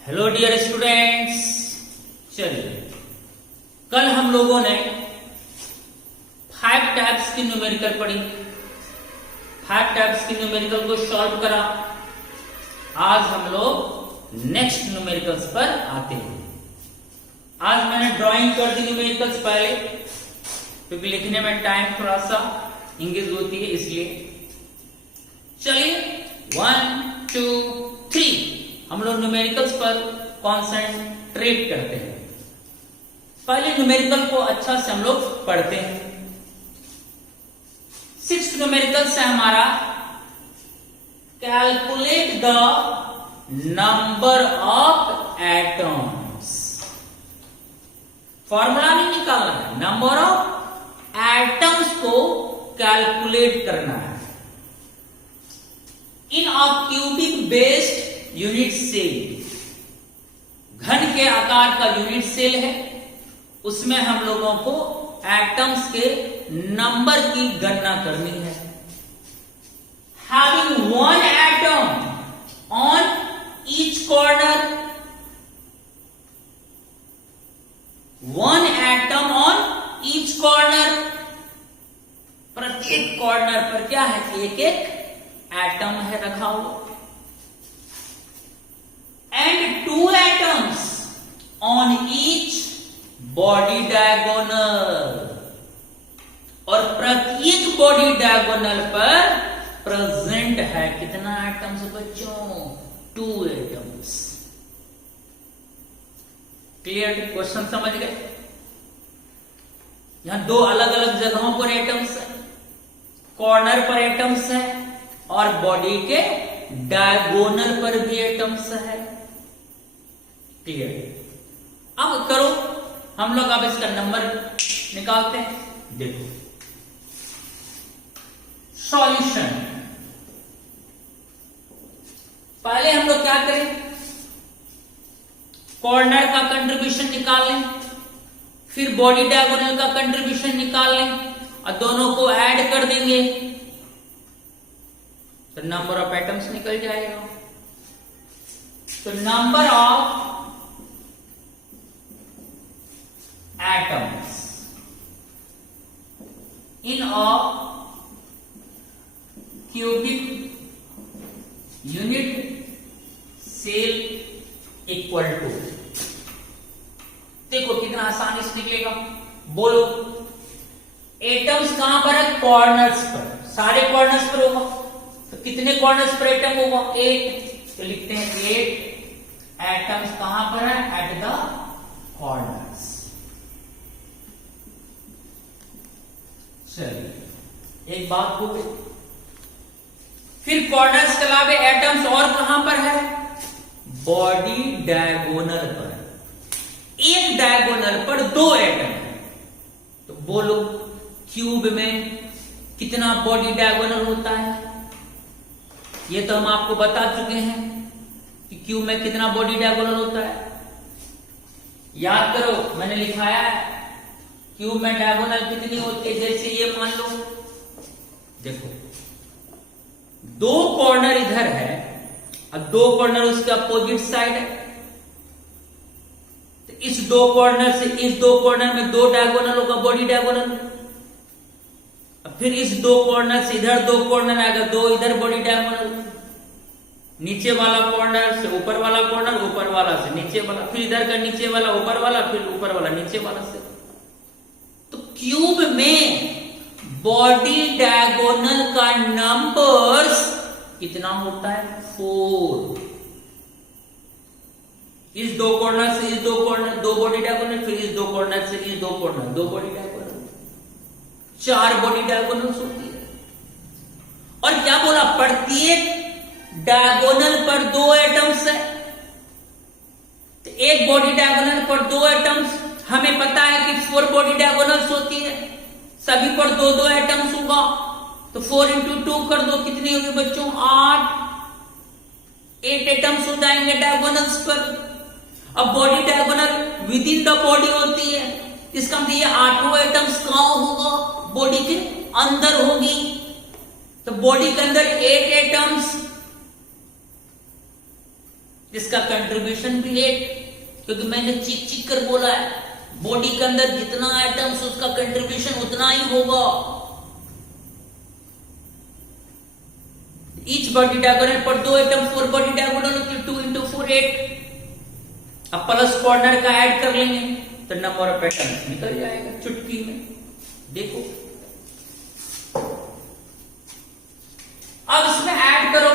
Hello dear students. चलिए, कल हम लोगों ने 5 टाइप्स की न्यूमेरिकल पढ़ी, 5 टाइप्स की न्यूमेरिकल को सॉल्व करा। आज हम लोग नेक्स्ट न्यूमेरिकल्स पर आते हैं। आज मैंने ड्राइंग कर दी न्यूमेरिकल्स पहले, क्योंकि लिखने में टाइम थोड़ा सा इंगेज होती है, इसलिए। चलिए 1 2 3 हम लोग न्यूमेरिकल्स पर कॉन्सेंट्रेट करते हैं। पहले न्यूमेरिकल को अच्छा से हम लोग पढ़ते हैं। 6th न्यूमेरिकल से हमारा calculate the number of atoms. Formula नहीं निकालना है, नंबर ऑफ एटम्स को कैलकुलेट करना है in a cubic based unit cell. घन के आकार का यूनिट सेल है, उसमें हम लोगों को एटम्स के नंबर की गणना करनी है। Having 1 atom on each corner, 1 atom on each corner. प्रत्येक कॉर्नर पर क्या है, एक एक एटम है रखा हुआ। And 2 atoms on each body diagonal, और प्रत्येक बॉडी डायगोनल पर प्रेजेंट है कितना एटम्स बच्चों, 2 एटम्स। क्लियर? क्वेश्चन समझ गए? यहां 2 अलग अलग जगहों पर एटम्स है, कॉर्नर पर एटम्स है और बॉडी के डायगोनल पर भी एटम्स है। क्लियर? अब करो, हम लोग अब इसका नंबर निकालते हैं। देखो सॉल्यूशन। पहले हम लोग क्या करें, कॉर्नर का कंट्रीब्यूशन निकाल लें, फिर बॉडी डायगोनल का कंट्रीब्यूशन निकाल लें और दोनों को ऐड कर देंगे तो नंबर ऑफ एटम्स निकल जाएगा। तो number of atoms in a cubic unit cell equal to, देखो कितना आसानी से निकलेगा। बोलो, एटम्स कहां पर है, कॉर्नर्स पर, सारे कॉर्नर्स पर होगा। तो कितने कॉर्नर्स पर एटम होगा, 8। तो लिखते हैं 8 एटम्स कहां पर है, एट द कॉर्नर्स। चलिए, एक बात हो गई। फिर कॉर्नर्स के अलावा एटम्स और कहां पर है, बॉडी डायगोनल पर। एक डायगोनल पर 2 एटम है। तो बोलो, क्यूब में कितना बॉडी डायगोनल होता है, ये तो हम आपको बता चुके हैं कि क्यूब में कितना बॉडी डायगोनल होता है। याद करो, मैंने लिखाया है क्यूब में डायगोनल कितनी होती है। जैसे ये मान लो, देखो 2 कॉर्नर इधर है और 2 कॉर्नर उसके अपोजिट साइड है। तो इस 2 कॉर्नर से इस 2 कॉर्नर में 2 डायगोनल होगा, बॉडी डायगोनल। फिर इस 2 कॉर्नर से इधर 2 कॉर्नर आएगा, 2 इधर बॉडी डायगोनल। नीचे वाला कॉर्नर से ऊपर वाला कॉर्नर, ऊपर वाला से नीचे वाला, फिर इधर का नीचे वाला ऊपर वाला, फिर ऊपर वाला नीचे वाला से। तो क्यूब में बॉडी डायगोनल का नंबर्स कितना होता है, 4। इस 2 कॉर्नर से इस 2 कॉर्नर 2 बॉडी डायगोनल, फिर इस 2 कॉर्नर से इस 2 corner 2 body diagonal, 4 body diagonals होती है। और क्या बोला, प्रत्येक डायगोनल पर 2 एटम्स है। तो एक बॉडी डायगोनल पर 2 एटम्स, हमें पता है कि 4 बॉडी डायगोनल्स होती है, सभी पर 2-2 एटम्स होगा। तो 4 into 2 कर दो, कितनी होगी बच्चों, 8 एटम्स हो जाएंगे डायगोनल्स पर। अब body diagonal with in the body होती है, इसका मतलब ये 8 एटम्स कहां होगा, बॉडी के अंदर होगी। तो बॉडी के अंदर 8 एटम्स इसका कंट्रीब्यूशन भी 8, क्योंकि मैंने चीख चीख कर बोला है बॉडी के अंदर जितना एटम्स उसका कंट्रीब्यूशन उतना ही होगा। ईच बॉडी डायगोनल पर 2 एटम, 4 बॉडी डायगोनल 2 into 4 8। अब प्लस कॉर्नर का ऐड कर लेंगे तो नंबर ऑफ एटम्स निकल जाएगा चुटकी में। देखो अब इसमें ऐड करो,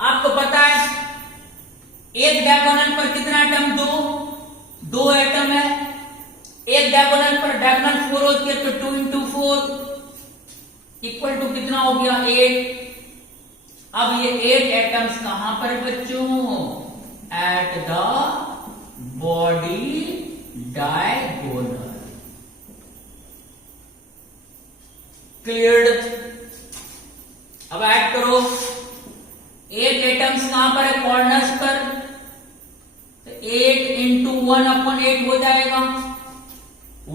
आपको पता है एक डायगोनल पर कितना एटम, 2 एटम है। एक डायगोनल पर डायगोनल 4 होती है तो 2 into 4 इक्वल टू कितना हो गया 8। अब ये 8 एटम्स कहां पर बच्चों, eight the body diagonal. Clear? अब ऐड करो, 8 एटम्स कहां पर है, कॉर्नर्स पर, तो 8 into 1/8 हो जाएगा।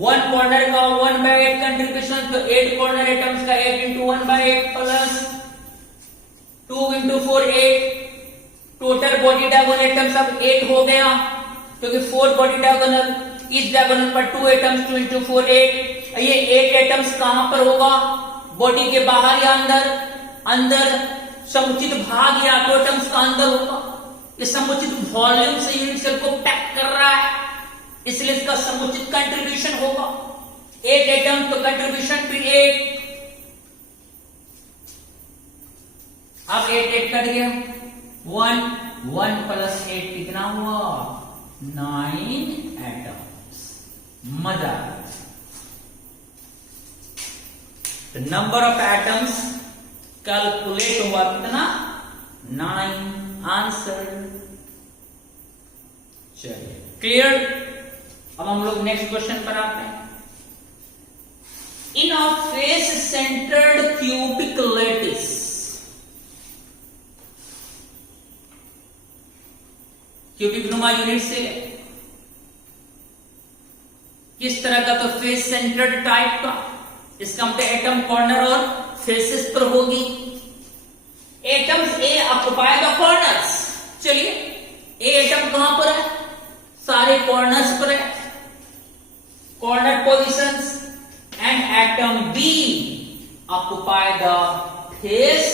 1 कॉर्नर का 1/8 कंट्रीब्यूशन, तो 8 कॉर्नर एटम्स का 8 into 1/8 plus 2 into 4 8। Total body diagonal atoms अब 8 हो गया, क्योंकि 4 बॉडी डायगोनल, इस डायगोनल पर 2 एटम्स, 2 into 4 8। ये 8 एटम्स कहां पर होगा, बॉडी के बाहर या अंदर, अंदर समुचित भाग या एटम्स का अंदर होगा। ये समुचित वॉल्यूम से यूनिट सेल को पैक कर रहा है, इसलिए इसका समुचित कंट्रीब्यूशन होगा। 8 एटम तो कंट्रीब्यूशन भी 8। अब 8 कट गया, 1 प्लस 8 कितना हुआ, 9 एटम्स। मजा आ गया। तो नंबर ऑफ एटम्स कैलकुलेट हुआ कितना, 9। आंसर। चलिए क्लियर? अब हम लोग नेक्स्ट क्वेश्चन पर आते हैं। In a face centred cubic lattice, cubic नुमा यूनिट से किस तरह का, तो फेस सेंटर्ड टाइप का। इसका मतलब एटम कॉर्नर और फेसेस पर होगी। Atoms A occupy the corners. चलिए ए एटम कहां पर है, सारे कॉर्नर्स पर है, corner positions. And atom B occupy the face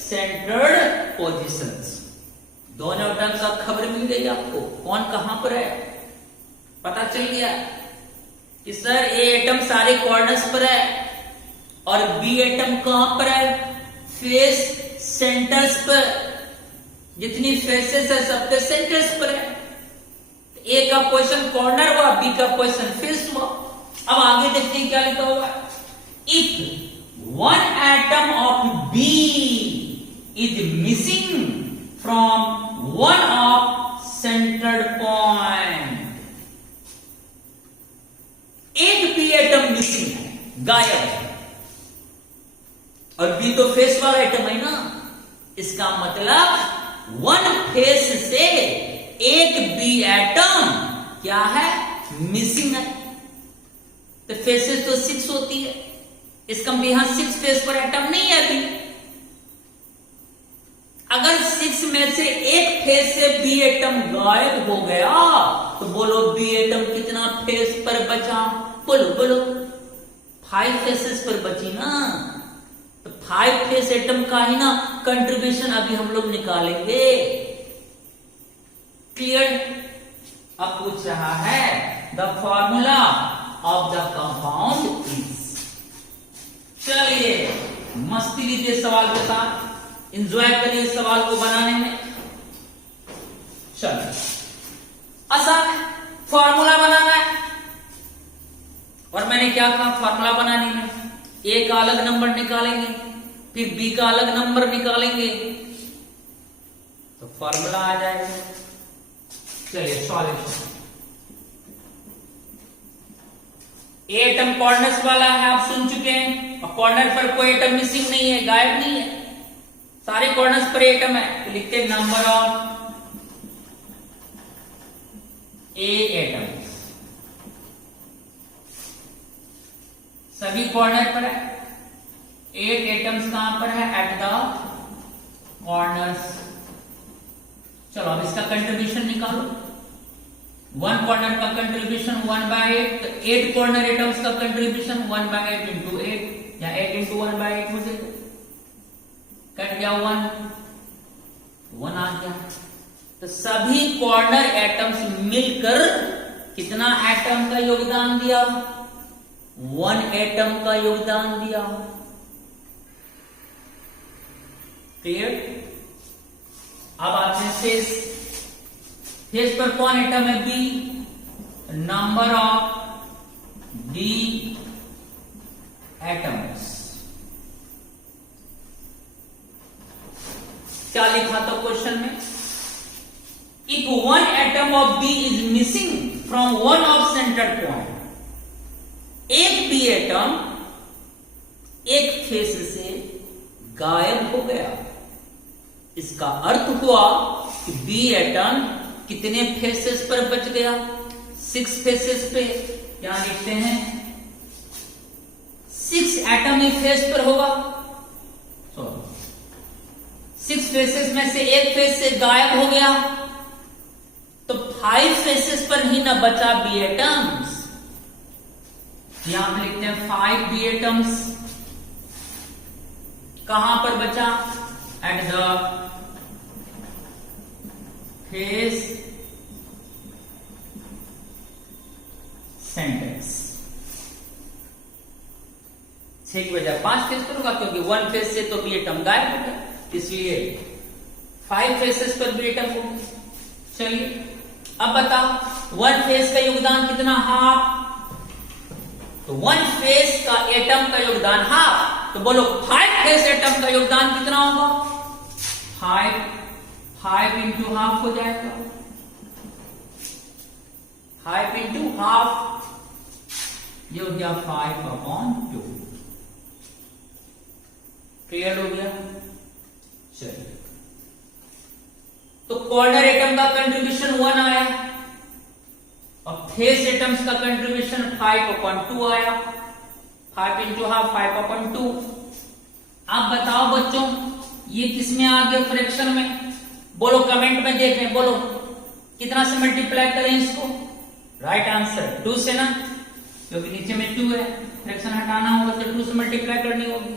centered positions. दोनों एटम का खबर मिल गई आपको, कौन कहां पर है, पता चल गया कि सर ए एटम सारे कॉर्नर्स पर है और बी एटम कहां पर है, फेस सेंटर्स पर। जितनी फेसेस है सबके सेंटर्स पर है। ए का पोजीशन कॉर्नर हुआ, बी का पोजीशन फेस हुआ। अब आगे देखते हैं क्या लिखा हुआ। If 1 atom of B is missing from 1 of centered point, एक बी एटम मिसिंग है, गायब है, और बी तो फेस वाला एटम है ना, इसका मतलब 1 फेस से एक बी एटम क्या है, मिसिंग है। तो फेसेस तो 6 होती है, इसका मतलब यहां 6 फेस पर एटम नहीं है अभी। अगर 6 में से एक फेस से बी एटम गायब हो गया तो बोलो बी एटम कितना फेस पर बचा, बोलो बोलो 5 फेसेस पर बची ना। तो 5 फेस एटम का ही ना कंट्रीब्यूशन अभी हम लोग निकालेंगे। क्लियर? अब पूछ रहा है the formula of the compound is. चलिए मस्ती लीजिए सवाल के साथ, एंजॉय करिए सवाल को बनाने में। चलिए आसान है, फॉर्मूला बनाना है। और मैंने क्या कहा, फॉर्मूला बनाने में ए का अलग नंबर निकालेंगे, फिर बी का अलग नंबर निकालेंगे तो फॉर्मूला आ जाएगा। चलिए सॉल्यूशन। ए एटम कॉर्नर्स वाला है, आप सुन चुके हैं, और कॉर्नर पर कोई एटम मिसिंग नहीं है, गायब नहीं है, सारे कॉर्नर्स पर एटम है। तो लिखते हैं नंबर ऑफ ए एटम, सभी कॉर्नर पर है। 8 एटम्स कहां पर है? At the corners. चलो अब इसका कंट्रीब्यूशन निकालो। 1 कॉर्नर का कंट्रीब्यूशन 1/8, तो 8 कॉर्नर एटम्स का कंट्रीब्यूशन 1/8 इंटू 8 या 8 इंटू 1/8 हो जाएगा। कट गया 1 आ गया। तो सभी कॉर्नर एटम्स मिलकर कितना एटम का योगदान दिया? 1 एटम का योगदान दिया। क्लियर? अब आते हैं फेस। फेस पर कौन एटम है? B. Number of the atoms. क्या लिखा था क्वेश्चन में? If 1 atom of B is missing from one of centered point, एक B एटम एक फेस से गायब हो गया। इसका अर्थ हुआ कि B एटम कितने फेसेस पर बच गया? 6 फेसेस पे। यहां लिखते हैं 6 एटम एक फेस पर होगा। 6 फेसेस में से एक फेस से गायब हो गया, तो 5 फेसेस पर ही ना बचा बी एटम्स। यहां पे लिखते हैं 5 बी एटम्स कहां पर बचा? Eight the face centres. 6 की बजाय 5 फेस पर होगा, क्योंकि 1 फेस से तो बी एटम गायब हो गया, इसलिए 5 फेसेस पर बी एटम हो। चलिए अब बताओ 1 फेस का योगदान कितना? हाफ। तो 1 फेस का एटम का योगदान हाफ, तो बोलो 5 फेस एटम का योगदान कितना होगा? 5 इंटू हाफ हो जाएगा। 5 इंटू हाफ, ये हो गया 5/2। क्लियर हो गया? चलिए, तो कॉर्नर एटम का कंट्रीब्यूशन 1 आया और फेस एटम्स का कंट्रीब्यूशन 5/2 आया। 5 इंटू हाफ 5/2। अब बताओ बच्चों, ये किसमें आ गया? फ्रैक्शन में। बोलो, कमेंट में देख रहे हैं, बोलो कितना से मल्टीप्लाई करें इसको? राइट आंसर 2 से ना, क्योंकि नीचे में 2 है, फ्रैक्शन हटाना होगा तो 2 से मल्टीप्लाई करनी होगी।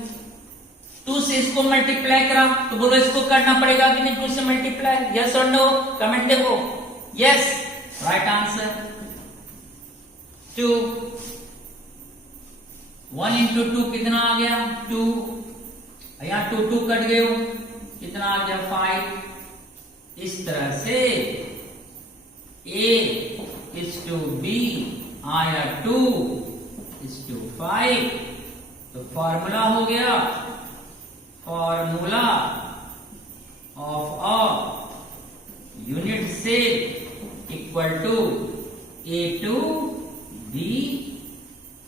2 से इसको मल्टीप्लाई करा, तो बोलो इसको करना पड़ेगा कि नहीं 2 से मल्टीप्लाई? यस और नो? कमेंट देखो। Yes, right answer 2। 1 इंटू 2 कितना आ गया? 2। यहां 2 कट गए, कितना आ गया? 5। इस तरह से A is to B आया 2 is to 5। तो फॉर्मूला हो गया, formula of a unit cell equal to A to B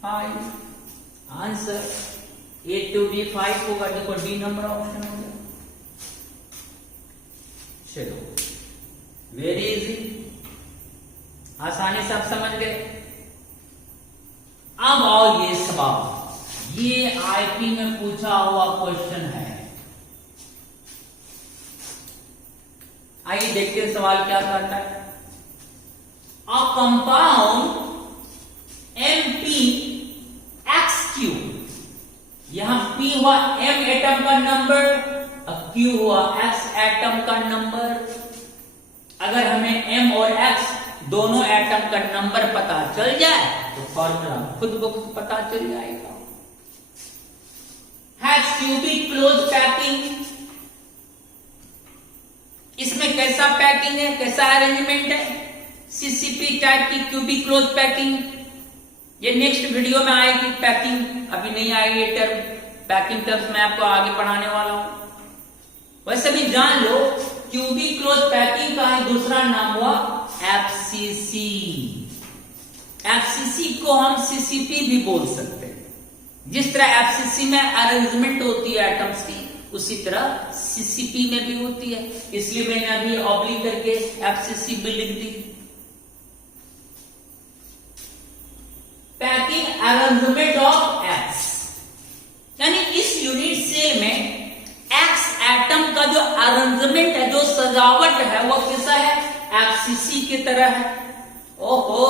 5। Answer A to B 5 होगा। देखो डी नंबर ऑप्शन हो गया। चलो, वेरी इजी, आसानी से आप समझ गए। अब आओ ये सवाल, ये आईपी में पूछा हुआ क्वेश्चन है। आइए देखते हैं सवाल क्या करता है। अ कंपाउंड MpXQ, यहां P हुआ M एटम का नंबर, Q हुआ X एटम का नंबर। अगर हमें M और X दोनों एटम का नंबर पता चल जाए तो फॉर्मूला खुद ब खुद पता चल जाएगा। हैज क्यूबिक क्लोज पैकिंग, इसमें कैसा पैकिंग है, कैसा अरेंजमेंट है? सीसीपी टाइप की क्यूबिक क्लोज पैकिंग। ये नेक्स्ट वीडियो में आएगी पैकिंग, अभी नहीं आएगी ये टर्म। पैकिंग टर्म्स मैं आपको आगे पढ़ाने वाला हूं। वैसे भी जान लो, क्यूबिक क्लोज पैकिंग का है दूसरा नाम हुआ एफसीसी। एफसीसी को हम सीसीपी भी बोल सकते हैं। जिस तरह एफसीसी में अरेंजमेंट होती है एटम्स की, उसी तरह सीसीपी में भी होती है। इसलिए मैंने अभी ऑब्लिक करके एफसीसी भी लिख दी। पैकिंग अरेंजमेंट ऑफ एक्स, यानी इस यूनिट सेल में एक्स एटम का जो अरेंजमेंट है, जो सजावट है, वो कैसा है? एफसीसी की तरह है। ओहो,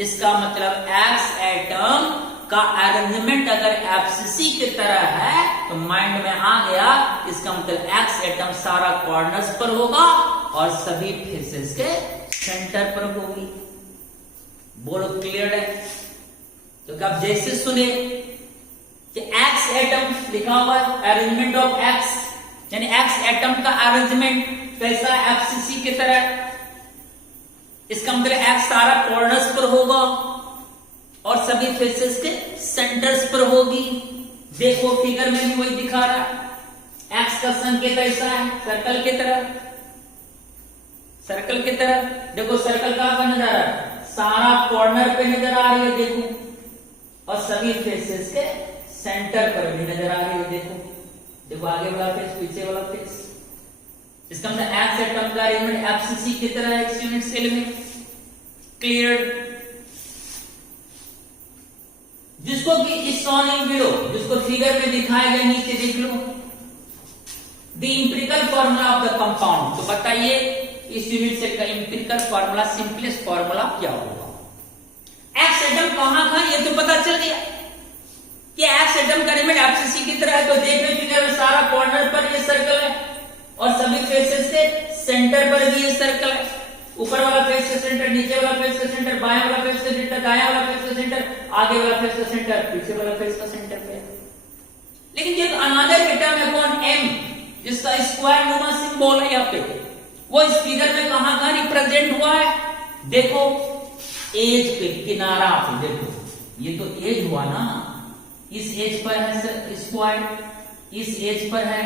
इसका मतलब एक्स एटम का अरेंजमेंट अगर एफसीसी की तरह है तो माइंड में आ गया, इसका मतलब एक्स एटम सारा कॉर्नर्स पर होगा और सभी फेसेस के सेंटर पर होगी। बोलो क्लियर है? तो आप जैसे सुने कि एक्स एटम लिखा हुआ है, अरेंजमेंट ऑफ एक्स, यानी एक्स एटम का अरेंजमेंट कैसा? एफसीसी की तरह। इसका मतलब एक्स सारा कॉर्नर्स पर होगा और सभी फेसेस के सेंटर्स पर होगी। देखो फिगर में भी वही दिखा रहा है। एक्स का संकेत ऐसा है, सर्कल की तरह, सर्कल की तरह। देखो सर्कल कहां पर नजर आ रहा है? सारा कॉर्नर पे नजर आ रही है, देखो, और सभी फेसेस के सेंटर पर भी नजर आ रही है, देखो। देखो आगे वाला फेस, पीछे वाला फेस। इसका मतलब एक्स एटम का अरेंजमेंट एफसीसी की तरह है इस यूनिट सेल में। क्लियर? जिसको कि इस शॉन इन बिलो, जिसको फिगर में दिखाया गया, नीचे देख लो, the empirical formula of the compound. तो बताइए इस यूनिट सेल का इंपिरिकल फॉर्मूला, सिंपलेस्ट फॉर्मूला क्या होगा? एक्स एटम कहां था ये तो पता चल गया कि एक्स एटम का अरेंजमेंट एफसीसी की तरह है। तो देख रहे फिगर में सारा कॉर्नर पर ये सर्कल है और सभी फेसेस के सेंटर पर भी ये सर्कल है। ऊपर वाला फेस का सेंटर, नीचे वाला फेस का सेंटर, बाएं वाला फेस का सेंटर, दायां वाला फेस का सेंटर, आगे वाला फेस का सेंटर, पीछे वाला फेस का सेंटर पे। लेकिन जो अनदर एटम है कौन? एम, जिसका स्क्वायर नुमा सिंबल है यहाँ पे, वो इस फिगर में कहां रिप्रेजेंट हुआ है? देखो एज पे, किनारा पे, देखो ये तो एज हुआ ना, इस एज पर है स्क्वायर, इस एज पर है,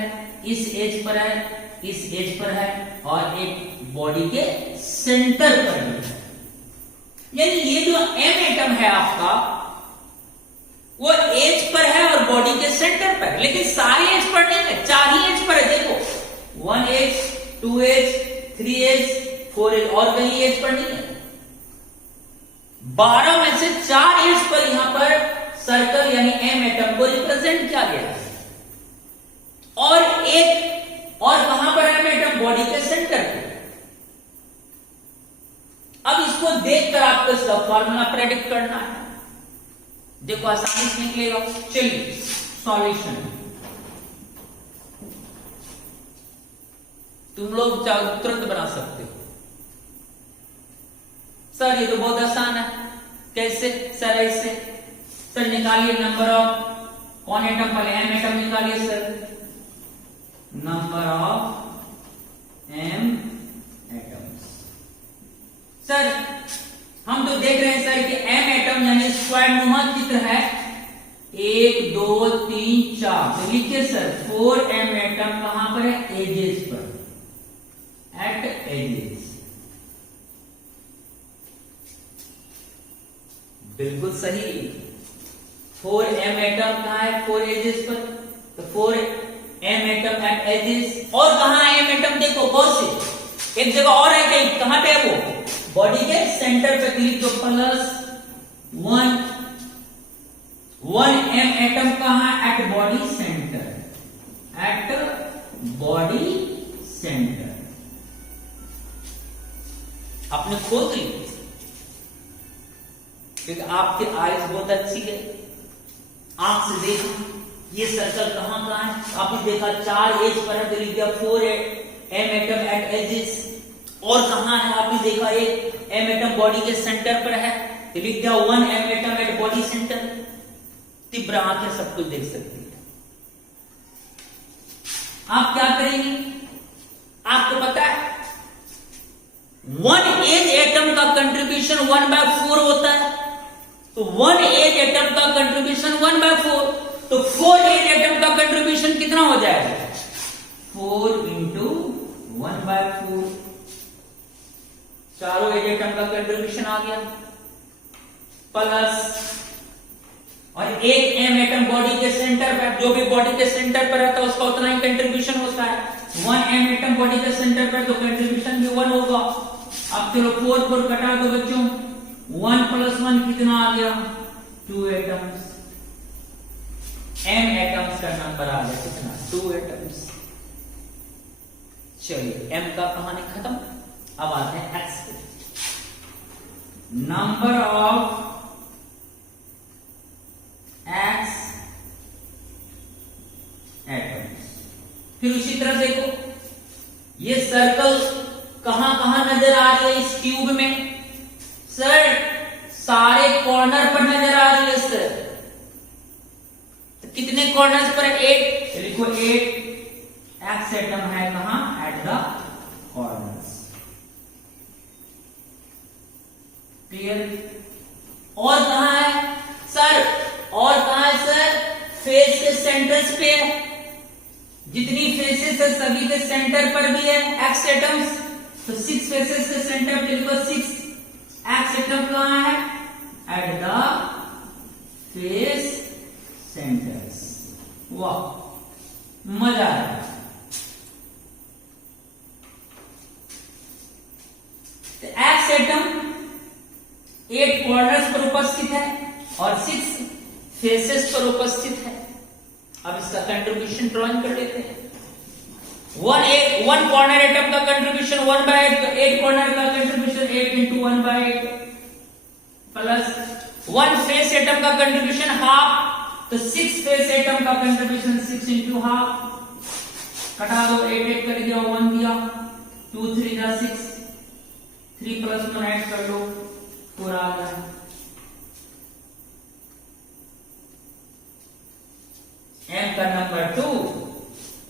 इस एज पर है, इस एज पर है, और एक बॉडी के सेंटर पर भी है। यानी ये जो एम एटम है आपका, वो एज पर है और बॉडी के सेंटर पर है, लेकिन सारे एज पर नहीं है, 4 ही एज पर है। देखो 1 एज, 2 एज, 3 एज, 4 एज, और कहीं एज पर नहीं है। 12 में से 4 एज पर यहां पर सर्कल यानी एम एटम को रिप्रेजेंट किया गया है, और एक और कहां पर एम एटम? बॉडी के सेंटर पे। अब इसको देखकर आपको इसका फॉर्मूला प्रेडिक्ट करना है। देखो आसानी से निकलेगा। चलिए सॉल्यूशन, तुम लोग तुरंत बना सकते हो। सर ये तो बहुत आसान है। कैसे? सर ऐसे। सर निकालिए नंबर ऑफ, कौन एटम? पहले एम एटम निकालिए sir, number of M atoms. Sir हम तो देख रहे हैं सर कि एम एटम यानी स्क्वायर नुमा चित्र है, 1 2 3 4। तो लिखिए सर 4 एम एटम कहां पर है? एजेस पर, एट एजेस। बिल्कुल सही, 4 एम एटम कहां है? 4 एजेस पर। तो 4 एम एटम एट एजेस। और कहां है एम एटम? देखो गौर से, एक जगह और है कहीं, कहां पे है वो? बॉडी के सेंटर पे क्लिक दो, +1 एम एटम कहां? At body centre, at body centre. आपने खोज ली, क्योंकि आपकी आइज बहुत अच्छी है, आंख से देखा ये सर्कल कहां का है। आपने देखा 4 एज पर है, तो लिख दिया 4 एम एटम एट एजेस। और कहां है? आपने देखा एक एम एटम बॉडी के सेंटर पर है, तो लिख दिया 1 M atom at body centre. तीव्र आंखें सब कुछ देख सकती है। आप क्या करेंगे? आपको पता है 1 एज एटम का कंट्रीब्यूशन 1/4 होता है। तो 1 एज एटम का कंट्रीब्यूशन 1/4, तो 4 एज एटम का कंट्रीब्यूशन कितना हो जाएगा? 4 × 1/4। चारों एज एटम का कंट्रीब्यूशन आ गया, प्लस और एक एम एटम बॉडी के सेंटर पर, जो भी बॉडी के सेंटर पर रहता है उसका उतना ही कंट्रीब्यूशन होता है। 1 एम एटम बॉडी के सेंटर पर, तो कंट्रीब्यूशन भी 1 होगा। अब चलो 4 कटा दो बच्चों, 1 + 1 कितना आ गया? 2 एटम्स। m एटम्स का नंबर आ गया कितना, 2 एटम्स। चलिए m का कहानी खत्म। अब आते हैं x पे, नंबर ऑफ x एटम्स। फिर उसी तरह देखो, ये सर्कल कहां कहां नजर आ रही है इस क्यूब में? सर सारे कॉर्नर पर नजर आ रही है सर। तो कितने कॉर्नर्स पर? 8। लिखो 8 एक्स एटम है कहां? Eight the corners. क्लियर? और कहां है सर? और कहां है सर? फेस के सेंटर्स पे है। जितनी फेसेस है सभी के सेंटर पर भी है एक्स एटम्स। तो 6 फेसेस के सेंटर पे लिखो 6 एक्स एटम कहां है? At the face centres. वाह मजा आया। एक्स एटम 8 कॉर्नर्स पर उपस्थित है और 6 फेसेस पर उपस्थित है। अब इसका कंट्रीब्यूशन ड्रॉइंग कर लेते हैं। 1 कॉर्नर एटम का कंट्रीब्यूशन 1/8 कॉर्नर का contribution 8 into 1/8 plus 1 face atom का कंट्रीब्यूशन हाफ, तो 6 फेस एटम का कंट्रीब्यूशन 6 इंटू हाफ। कटा दो, 8 कर दिया, 1 दिया, 2 3 जा 6, 3 प्लस 1 ऐड कर लो, 4 आ गया। m का नंबर 2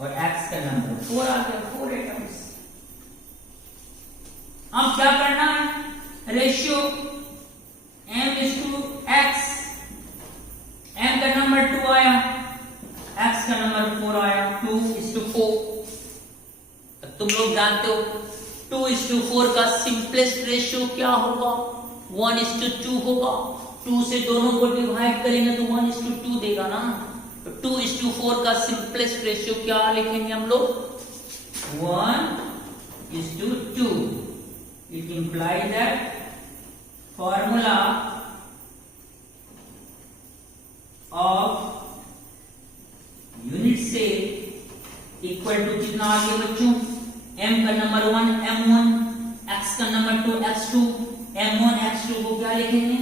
और x का नंबर 4 आ गया, 4 एटम्स। अब क्या करना है? Ratio m/x। m का नंबर 2 आया, x का नंबर 4 आया, 2/4। तुम लोग जानते हो 2/4 का सिंपलेस्ट रेशियो क्या होगा? 1/2 होगा। 2 से दोनों को डिवाइड करेंगे तो 1/2 देगा ना। 2/4 का सिंपलेस्ट रेशियो क्या लिखेंगे हम लोग? 1/2। It implies that formula of unit cell equal to कितना आ गया बच्चों? m का नंबर 1 m1, x का नंबर 2 x2। m1 x2 को क्या लिखेंगे?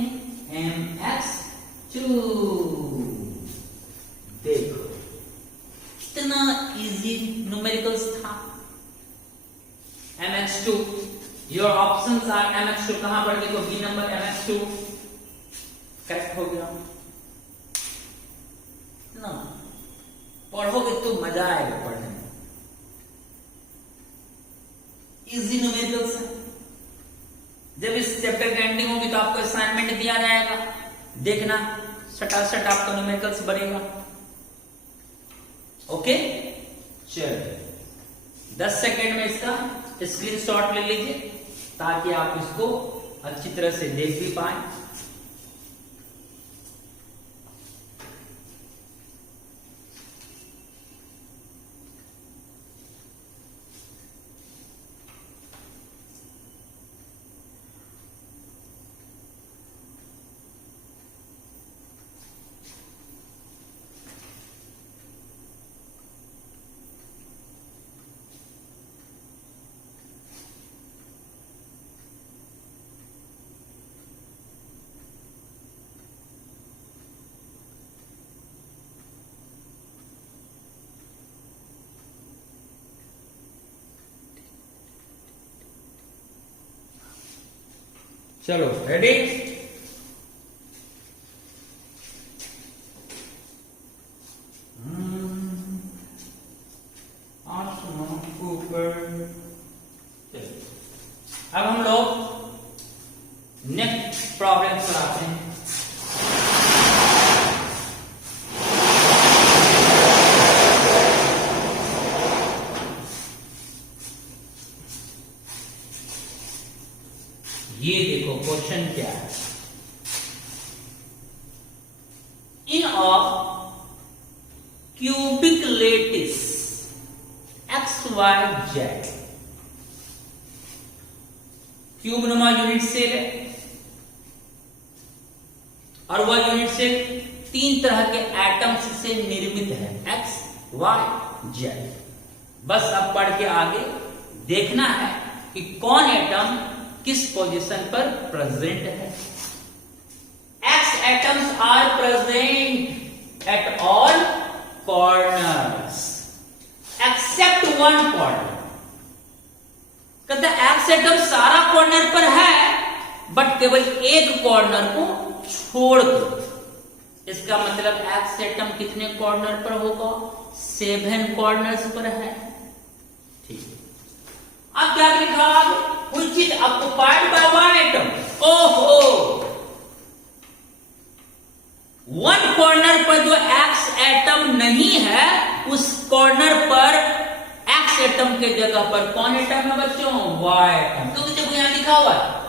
mx2। देखो कितना इजी न्यूमेरिकल्स था। mx2, your options are mx2। कहां पर देखो? बी नंबर mx2 करेक्ट हो गया ना। पढ़ोगे तो मजा आएगा पढ़ने में। इजी न्यूमेरिकल्स है। जब इस चैप्टर की एंडिंग होगी तो आपको असाइनमेंट दिया जाएगा, देखना सटासट आपका न्यूमेरिकल्स बनेगा। ओके चलिए 10 सेकेंड में इसका स्क्रीनशॉट ले लीजिए ताकि आप इसको अच्छी तरह से देख भी पाए। चलो रेडी? आसमान ऊपर। अब हम लोग नेक्स्ट प्रॉब्लम पर आते हैं। ये देखो क्वेश्चन क्या है। In a cubic lattice XYZ, cube नुमा यूनिट सेल है और वह यूनिट सेल तीन तरह के एटम्स से निर्मित है, एक्स वाई जेड। बस अब पढ़ के आगे देखना है कि कौन एटम किस पोजीशन पर प्रेजेंट है। X atoms are present at all corners except one corner. कहते एक्स एटम सारा कॉर्नर पर है बट केवल एक कॉर्नर को छोड़कर। इसका मतलब एक्स एटम कितने कॉर्नर पर होगा? 7 कॉर्नर्स पर है। ठीक है, अब क्या लिखा? Which is occupied by one atom. ओहो, वन कॉर्नर पर जो एक्स एटम नहीं है उस कॉर्नर पर एक्स एटम के जगह पर कौन एटम है बच्चों? Y atom. क्योंकि देखो यहां लिखा हुआ है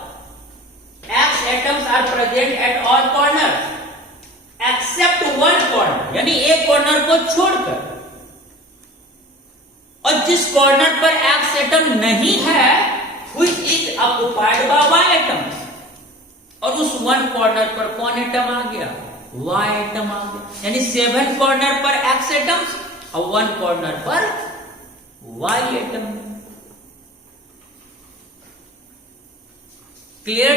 X atoms are present at all corner except one corner, यानी एक कॉर्नर को छोड़कर। और जिस कॉर्नर पर एक्स एटम नहीं है which is occupied by Y atoms, और उस वन कॉर्नर पर कौन एटम आ गया? वाई एटम आ गया। यानी 7 कॉर्नर पर एक्स एटम्स और 1 कॉर्नर पर Y atom. Clear?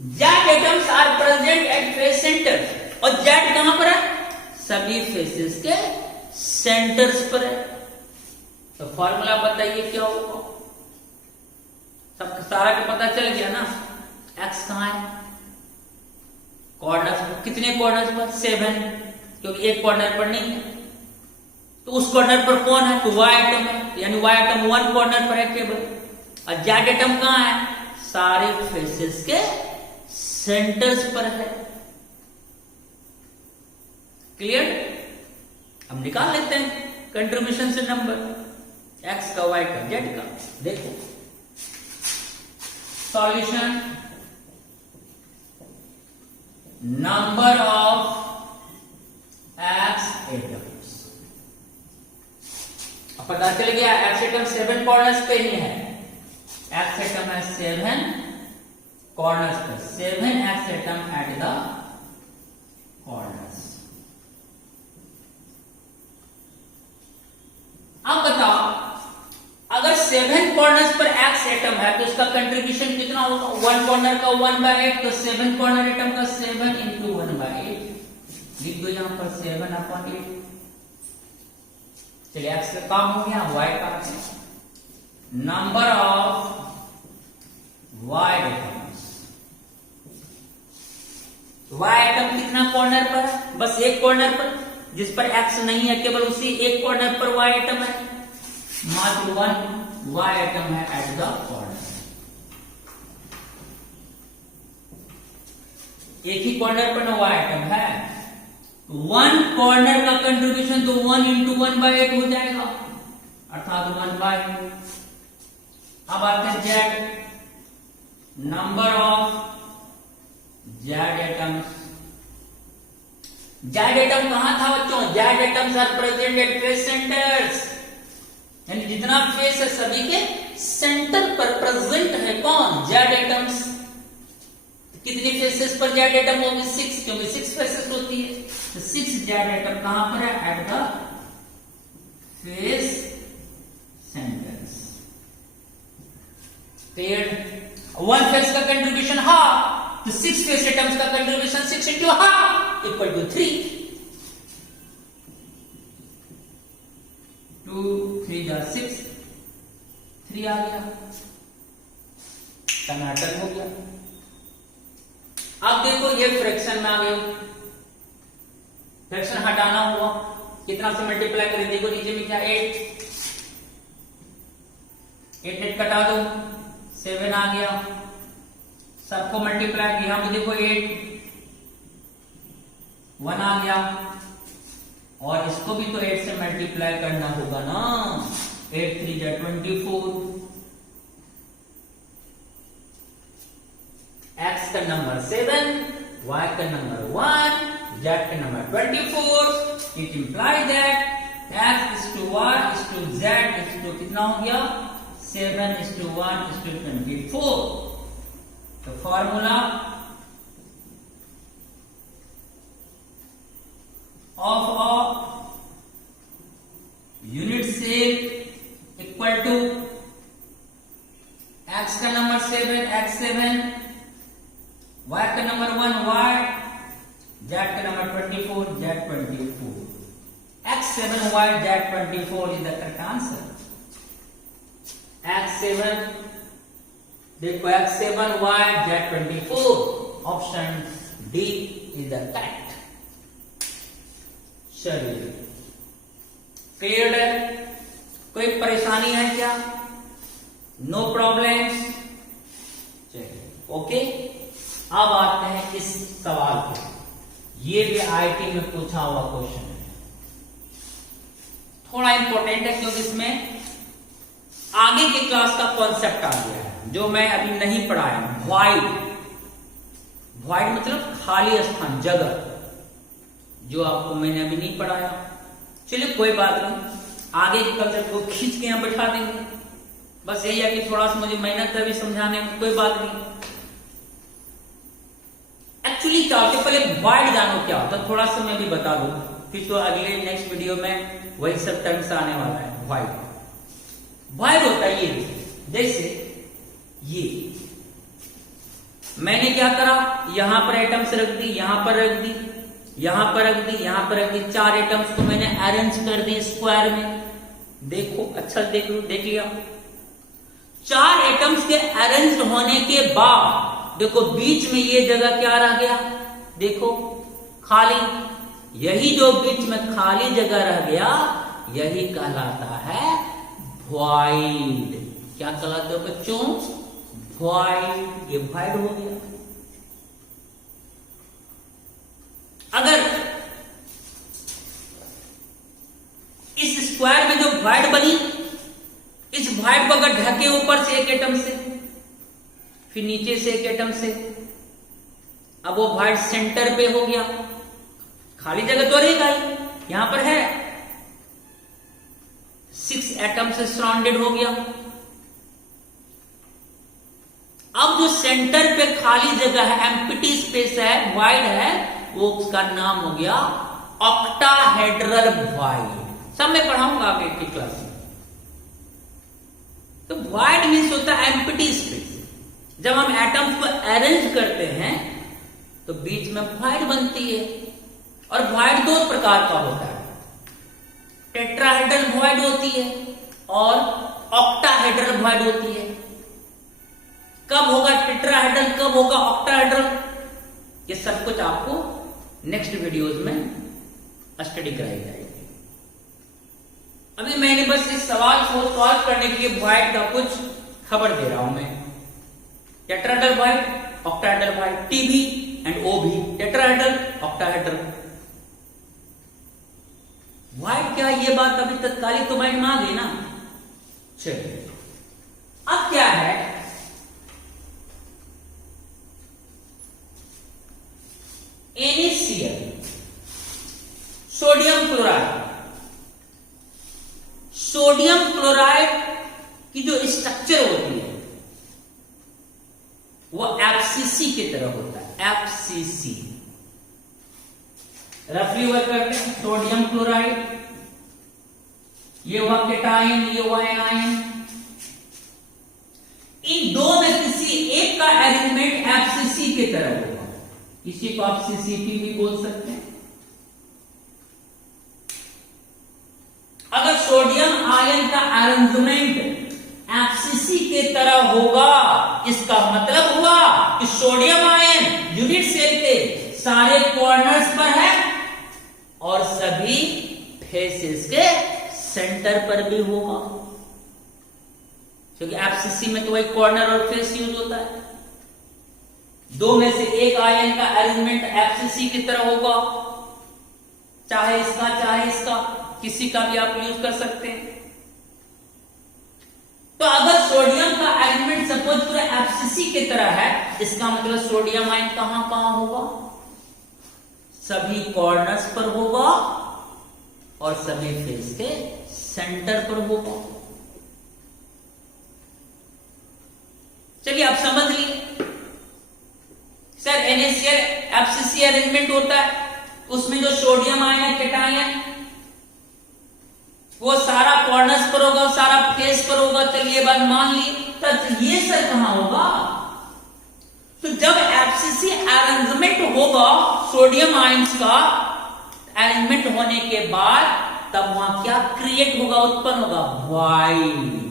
Z atoms are present at face centre, और जेड कहां पर है? सभी फेसेस के सेंटर्स पर है। तो फॉर्मूला बताइए क्या होगा? सब सारा को पता चल गया ना। एक्स कहां है? कॉर्नर्स, कितने कॉर्नर्स पर? 7, क्योंकि एक कॉर्नर पर नहीं है। तो उस कॉर्नर पर कौन है? तो वाई एटम है, यानी वाई एटम 1 कॉर्नर पर है केवल। और जेड एटम कहां है? सारे फेसेस के सेंटर्स पर है। क्लियर? हम निकाल लेते हैं कंट्रीब्यूशन से नंबर एक्स का, वाई का, जेड का। देखो solution, number of x atoms. अब पता चल गया एक्स एटम 7 कॉर्नर्स पे ही है। एक्स एटम है 7 कॉर्नर्स पर, 7 x atom at the corners. अब बताओ, अगर 7 कॉर्नर्स पर एक्स एटम है तो इसका कंट्रीब्यूशन कितना होगा? 1 कॉर्नर का 1/8, तो 7 कॉर्नर एटम का 7 इंटू 1/8 लिख दो यहां पर 7/8। चलिए एक्स का काम हो गया, वाई का number of Y atoms. Y atom कितना कॉर्नर पर है? बस एक कॉर्नर पर, जिस पर एक्स नहीं है, केवल उसी एक कॉर्नर पर वाई एटम है। मात्र 1 वाई एटम है एट द कॉर्नर। एक ही कॉर्नर पर ना वाई एटम है, 1 कॉर्नर का कंट्रीब्यूशन तो 1 इंटू 1/8 हो जाएगा, अर्थात 1/8। अब आते हैं Z, number of Z atoms. Z atom कहां था बच्चों? Z atoms are present at face centres, यानी जितना फेस है सभी के सेंटर पर प्रेजेंट है कौन? Z atoms. कितनी फेसेस पर जेड एटम होगी? 6, क्योंकि 6 फेसेस होती है। तो 6 जेड एटम कहां पर है? At the face centres. Clear? 1 face का कंट्रीब्यूशन हाफ, तो 6 फेस एटम्स का contribution 6 into half equal to 3। 2 3 जा 6, 3 आ गया, टनाटन हो गया। अब देखो ये फ्रैक्शन में आ गए, फ्रैक्शन हटाना हुआ, कितना से मल्टीप्लाई करें? देखो नीचे में क्या 8 कटा दो, 7 आ गया, सबको मल्टीप्लाई किया, यहां पे देखो 8 1 आ गया, और इसको भी तो 8 से मल्टीप्लाई करना होगा ना। 8 3 जा 24, एक्स का नंबर 7, वाई का नंबर 1, जेड का number 24। It imply that X is to Y is to Z is to कितना हो गया? 7:1 is to 24। तो formula of a unit shape equal to x का नंबर 7 x7, y का number 1 y, z का number 24 z24, x7 y z24 is the correct answer. x7 देखो x7 y z24, option D is the correct. चलिए clear है, कोई परेशानी है क्या? No problems. चलिए ओके, अब आते हैं इस सवाल पे. ये भी आईटी में पूछा हुआ क्वेश्चन है, थोड़ा इंपॉर्टेंट है क्योंकि इसमें आगे की क्लास का कॉन्सेप्ट आ गया है जो मैं अभी नहीं पढ़ाया. वाइड मतलब खाली स्थान, जगह, जो आपको मैंने अभी नहीं पढ़ाया. चलिए कोई बात नहीं, आगे के कंसेप्ट को खींच के यहां बैठा देंगे. बस यही है कि थोड़ा सा मुझे मेहनत है अभी समझाने में, कोई बात नहीं. एक्चुअली क्या होता है, पहले वाइड जानो क्या होता है, थोड़ा सा मैं भी बता दूं, फिर तो अगले नेक्स्ट वीडियो में वही सब टर्म्स आने वाला है. वाइड होता है ये, जैसे ये मैंने क्या करा, यहां पर आइटम्स रख दी, यहां पर रख दी, यहां पर रख दी, यहां पर रख दी. 4 आइटम्स को मैंने अरेंज कर दी स्क्वायर में. देखो अच्छा देख लिया. 4 आइटम्स के अरेंज होने के बाद देखो बीच में ये जगह क्या रह गया, देखो खाली. यही जो बीच में खाली जगह रह गया यही कहलाता है वॉइड. क्या कहलाते हो बच्चों? वॉइड. ये वॉइड हो गया. अगर इस स्क्वायर में जो वॉइड बनी, इस वॉइड को अगर ढके ऊपर से एक एटम से, फिर नीचे से एक एटम से, अब वो वॉइड सेंटर पे हो गया. खाली जगह तो रहेगा ही, यहां पर है 6 एटम से सराउंडेड हो गया. अब जो सेंटर पे खाली जगह है, एम्प्टी स्पेस है, वॉइड है, वो उसका नाम हो गया ऑक्टाहेड्रल वॉइड. सब मैं पढ़ाऊंगा आगे की क्लास में. तो वॉइड मीन्स होता है एम्प्टी स्पेस. जब हम एटम्स को अरेंज करते हैं तो बीच में वॉइड बनती है. और वॉइड 2 प्रकार का होता है, टेट्राहेड्रल वॉइड होती है और ऑक्टाहेड्रल वॉइड होती है. कब होगा टेट्राहेड्रल, कब होगा ऑक्टाहेड्रल, ये सब कुछ आपको नेक्स्ट वीडियोस में स्टडी कराई जाएगी. अभी मैंने बस इस सवाल को सॉल्व करने के लिए वॉइड का कुछ खबर दे रहा हूं मैं. Tetrahedral void, octahedral void, TB and OB, tetrahedral, octahedral. Void क्या, ये बात अभी तत्कालिक तो माइंड में आ गई ना. चलिए अब क्या है, NaCl, sodium chloride. Sodium chloride की जो स्ट्रक्चर होती है वो FCC की तरह होता है. FCC रफली वर्क करते हैं. सोडियम क्लोराइड, ये हुआ केटाइन, ये हुआ एनाइन. इन दो में किसी एक का एलिमेंट FCC की तरह होगा. इसी को आप CCP भी बोल सकते हैं. अगर सोडियम आयन का अरेंजमेंट FCC के तरह होगा, इसका मतलब हुआ कि सोडियम आयन यूनिट सेल के सारे कॉर्नर्स पर है और सभी फेसेस के सेंटर पर भी होगा, क्योंकि FCC में तो वही कॉर्नर और फेस यूज होता है. 2 में से एक आयन का अरेंजमेंट FCC की तरह होगा, चाहे इसका चाहे इसका, किसी का भी आप यूज कर सकते हैं. तो अगर सोडियम का एलिमेंट सपोज पूरा FCC की तरह है, इसका मतलब सोडियम आयन कहां कहां होगा? सभी कॉर्नर्स पर होगा और सभी फेस के सेंटर पर होगा. चलिए आप समझ लिए. सर NaCl FCC अरेंजमेंट होता है, उसमें जो सोडियम आयन है, कैटायन, वो सारा कॉर्नर्स पर होगा, सारा फेस पर होगा। चलिए बात मान ली। तो ये सर कहां होगा? तो जब एफसीसी अरेंजमेंट होगा सोडियम आयंस का, अरेंजमेंट होने के बाद तब वहां क्या क्रिएट होगा, उत्पन्न होगा? वाइड।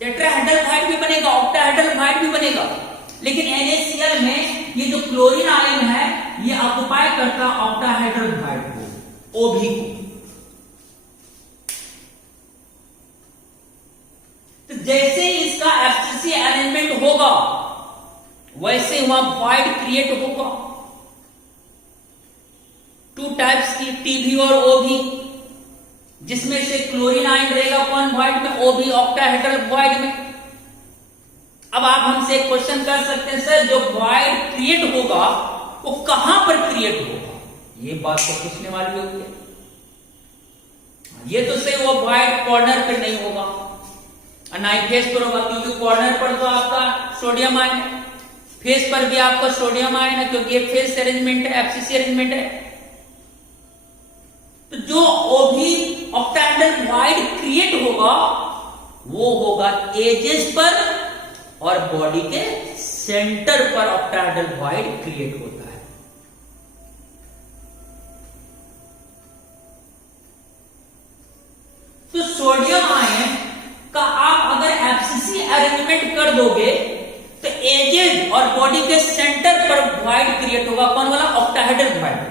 टेट्राहेड्रल वाइड भी बनेगा, ऑक्टाहेड्रल वाइड भी बनेगा। लेकिन NaCl में ये जो क्लोरीन आयन है ये ऑक्युपाई करता ऑक्टाहेड्रल वाइड को, OB को। तो जैसे इसका एफसीसी अरेंजमेंट होगा वैसे वहां वाइड क्रिएट होगा। 2 टाइप्स की, TB और OB, जिसमें से क्लोरीन आयन रहेगा कौन वाइड में? OB ऑक्टाहेड्रल वाइड में। अब आप हमसे एक क्वेश्चन कर सकते हैं, सर जो वाइड क्रिएट होगा वो कहां पर क्रिएट होगा? ये बात तो पूछने वाली होगी। ये तो सही, वो वाइड कॉर्नर पर नहीं होगा, ना ही फेस पर होगा, क्योंकि कॉर्नर पर तो आपका सोडियम आयन है, फेस पर भी आपका सोडियम आयन है, क्योंकि ये फेस अरेंजमेंट है, एफसीसी अरेंजमेंट है। तो जो OB ऑक्टाहेड्रल वाइड क्रिएट होगा वो होगा एजेस पर और बॉडी के सेंटर पर ऑक्टाहेड्रल वाइड क्रिएट होता है। तो सोडियम आयन का आप अगर एफसीसी अरेंजमेंट कर दोगे तो एजेस और बॉडी के सेंटर पर वाइड क्रिएट होगा, कौन वाला? Octahedral wide.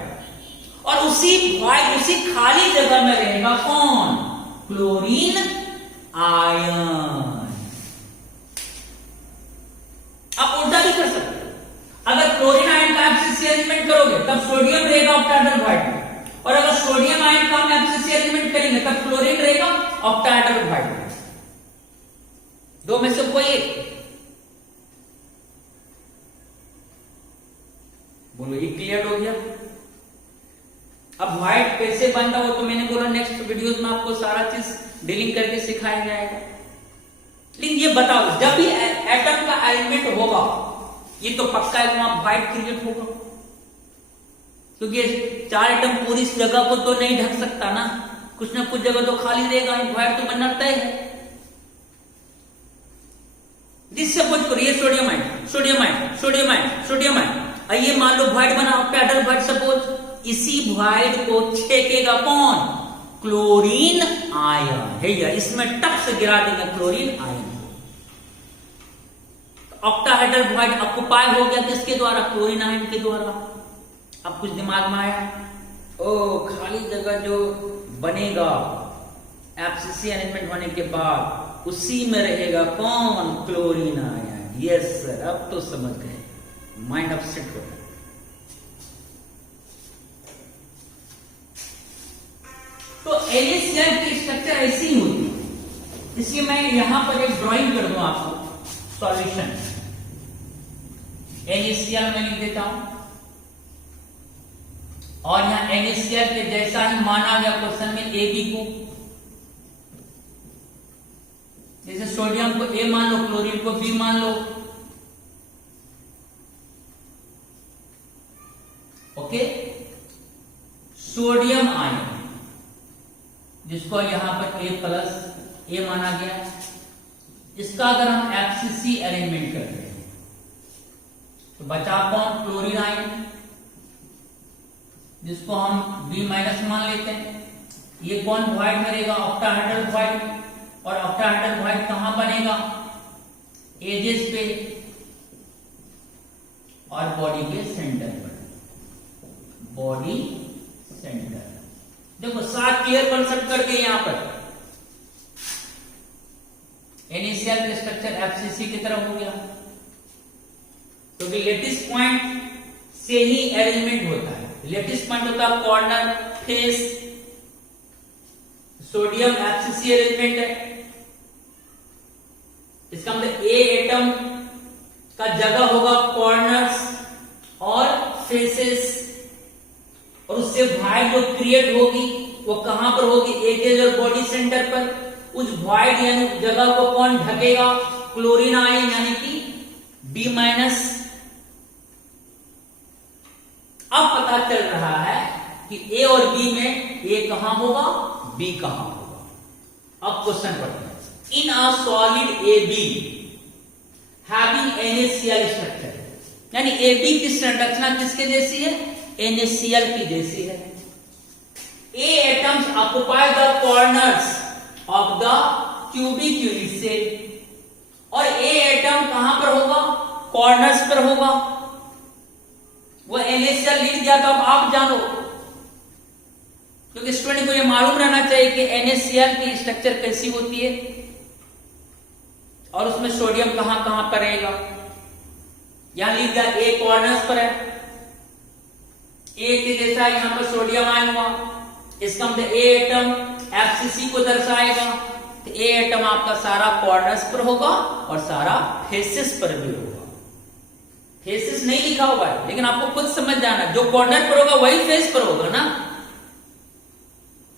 और उसी खाली जगह में रहेगा कौन? Chlorine ion. आप उल्टा भी कर सकते हो। अगर क्लोरीन आयन का एफसीसी अरेंजमेंट करोगे तब सोडियम रहेगा ऑक्टाहेड्रल वाइड में, और अगर सोडियम आयन का हम एफसीसी अरेंजमेंट करेंगे तब क्लोरीन रहेगा ऑक्टाहेड्रल वाइड में। दो में से कोई एक बोलो। ये क्लियर हो गया? अब व्हाइट कैसे बनता हो तो मैंने बोला नेक्स्ट वीडियोस में आपको सारा चीज डीलिंग करके सिखाया जाएगा। लेकिन ये बताओ, जब भी एटम का अरेंजमेंट होगा ये तो पक्का है वहां व्हाइट क्रिएट होगा, क्योंकि 4 एटम पूरी इस जगह को तो नहीं ढक सकता ना, कुछ ना कुछ जगह तो खाली रहेगा, व्हाइट तो बनना तय है। जिससे सपोज करिए sodium ion, sodium ion, sodium ion, sodium ion, आइए मान लो व्हाइट बना, ऑक्टाहेड्रल व्हाइट। सपोज इसी व्हाइट को छेकेगा कौन? क्लोरीन आयन है, या इसमें टप से गिरा देंगे chlorine ion. Octahedral white occupy हो गया किसके द्वारा? क्लोरीन आयन के द्वारा। अब कुछ दिमाग में आया? ओ, खाली जगह जो बनेगा एफसीसी अरेंजमेंट होने के बाद उसी में रहेगा कौन? Chlorine ion. यस सर, अब तो समझ गए, माइंड अपसेट हो गया। तो NaCl की स्ट्रक्चर ऐसी ही होती है, इसलिए मैं यहां पर एक ड्राइंग कर दूं आपको, सॉल्यूशन। NaCl में लिख देता हूं, और यहां NaCl के जैसा ही माना गया क्वेश्चन में AB को, जैसे सोडियम को A मान लो, क्लोरीन को B मान लो। ओके, सोडियम आयन जिसको यहां पर A+ माना गया, इसका अगर हम एफसीसी अरेंजमेंट करते हैं तो बचा कौन? क्लोरीन आयन, जिसको हम B- मान लेते हैं। ये कौन वाइड में रहेगा? Octahedral wide. और ऑक्टाहेड्रल वाइड कहां बनेगा? एजेस पे और बॉडी के सेंटर पर। बॉडी सेंटर, देखो 7 क्लियर कंसेप्ट कर दिए यहां पर। NaCl का स्ट्रक्चर एफसीसी की तरह हो गया, क्योंकि लेटिस पॉइंट से ही अरेंजमेंट होता है। लेटिस पॉइंट होता है corner, face. Sodium FCC arrangement है, इसका मतलब A एटम का जगह होगा कॉर्नर्स और फेसेस, और उससे वाइड जो क्रिएट होगी वो कहां पर होगी? एजेस और बॉडी सेंटर पर। उस वाइड यानी जगह को कौन ढकेगा? क्लोरीन आयन, यानी कि B-। अब पता चल रहा है कि ए और बी में ए कहां होगा, बी कहां होगा। अब क्वेश्चन पढ़ते हैं। In a solid A B having NaCl structure, यानी ए बी की संरचना किसके जैसी है, NaCl की जैसी है। A atoms occupy the corners of the cubic unit cell, और ए एटम कहां पर होगा, कॉर्नर्स पर होगा। वो NaCl लिख दिया तो अब आप जानो, क्योंकि स्टूडेंट को ये मालूम रहना चाहिए कि NaCl की स्ट्रक्चर कैसी होती है और उसमें सोडियम कहां कहां पर रहेगा। यहां लिख दिया ए कॉर्नर्स पर है, ए के जैसा यहां पर सोडियम आयन हुआ, इसका मतलब ए एटम FCC को दर्शाएगा। तो ए एटम आपका सारा कॉर्नर्स पर होगा और सारा फेसेस पर भी होगा। फेसेस नहीं लिखा हुआ है, लेकिन आपको खुद समझ जाना, जो कॉर्नर पर होगा वही फेस पर होगा ना।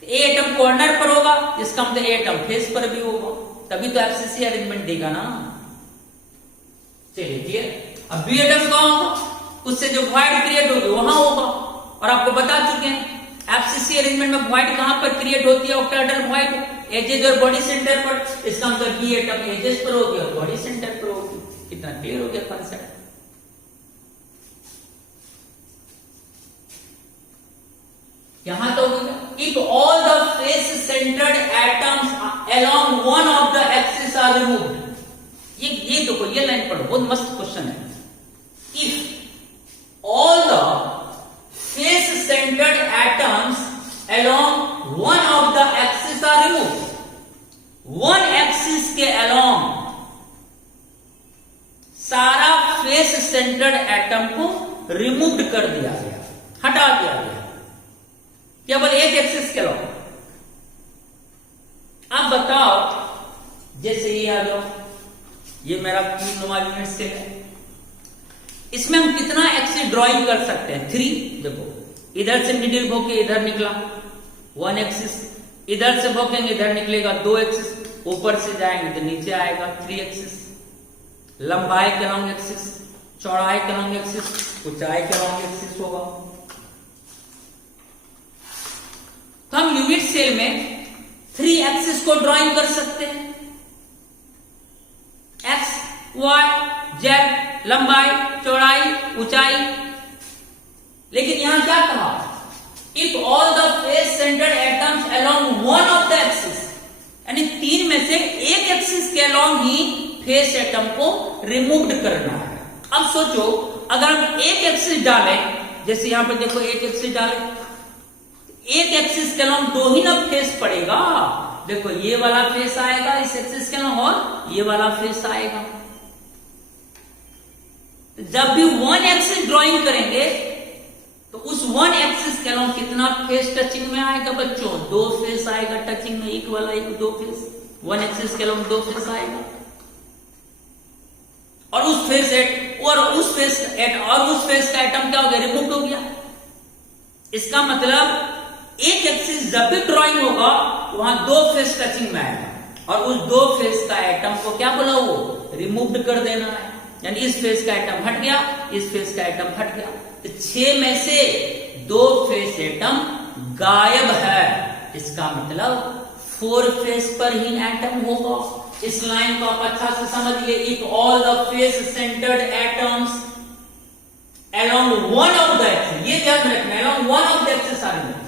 ए एटम कॉर्नर पर होगा, इसका मतलब ए एटम फेस पर भी होगा, तभी तो FCC अरेंजमेंट देगा ना। चलिए क्लियर। अब बी एटम कहां होगा, उससे जो वॉइड क्रिएट होगी वहां होगा, और आपको बता चुके हैं FCC अरेंजमेंट में वॉइड कहां पर क्रिएट होती है, ऑक्टाहेड्रल वॉइड एजेज और बॉडी सेंटर पर। इसका मतलब बी एटम एजेज पर होगी और बॉडी सेंटर पर होगी। कितना क्लियर हो गया कॉन्सेप्ट। यहां तो if all the face centred atoms along one of the axis are removed, ये देखो ये लाइन पढ़ो, बहुत मस्त क्वेश्चन है। If all the face centred atoms along one of the axis are removed, one axis के अलोंग सारा face centred atom को रिमूव्ड कर दिया गया, हटा दिया गया, केवल एक एक्सिस के अलोंग। अब बताओ, जैसे ये आ जाओ, ये मेरा क्यूब यूनिट से है, इसमें हम कितना एक्सिस ड्राइंग कर सकते हैं, 3। देखो इधर से निडल भोंके इधर निकला 1 एक्सिस, इधर से भोंकेंगे इधर निकलेगा 2 एक्सिस, ऊपर से जाएंगे तो नीचे आएगा 3 एक्सिस। लंबाई के लॉन्ग एक्सिस, चौड़ाई के लॉन्ग एक्सिस, ऊंचाई के लॉन्ग एक्सिस होगा। तो हम यूनिट सेल में 3 एक्सिस को ड्राइंग कर सकते हैं, एक्स वाई जेड, लंबाई चौड़ाई ऊंचाई। लेकिन यहां क्या कहा, if all the face centred atoms along one of the axis, यानी 3 में से एक एक्सिस के अलोंग ही फेस एटम को रिमूव्ड करना है। अब सोचो, अगर हम एक एक्सिस डालें, जैसे यहां पर देखो एक एक्सिस डालें, एक एक्सिस के अलोंग 2 ही ना फेस पड़ेगा। देखो ये वाला फेस आएगा इस एक्सिस के अलोंग और ये वाला फेस आएगा। जब भी 1 एक्सिस ड्राइंग करेंगे तो उस 1 एक्सिस के अलोंग कितना फेस टचिंग में आएगा बच्चों, 2 फेस आएगा टचिंग में, एक वाला एक 2 फेस, 1 एक्सिस के अलोंग 2 फेस आएगा। और उस फेस का एटम क्या हो गया, रिमूव हो गया। इसका मतलब एक एक्सिस जब भी ड्राइंग होगा वहां 2 फेस टचिंग में आएगा, और उस 2 फेस का एटम को क्या बोला, वो रिमूव्ड कर देना है। यानी इस फेस का एटम हट गया, इस फेस का एटम हट गया, तो 6 में से 2 फेस एटम गायब है। इसका मतलब 4 फेस पर ही एटम होगा। इस लाइन को आप अच्छा से समझिए। If all the face centred atoms along one of the axis, ये ध्यान रखना, along one of the axis are removed,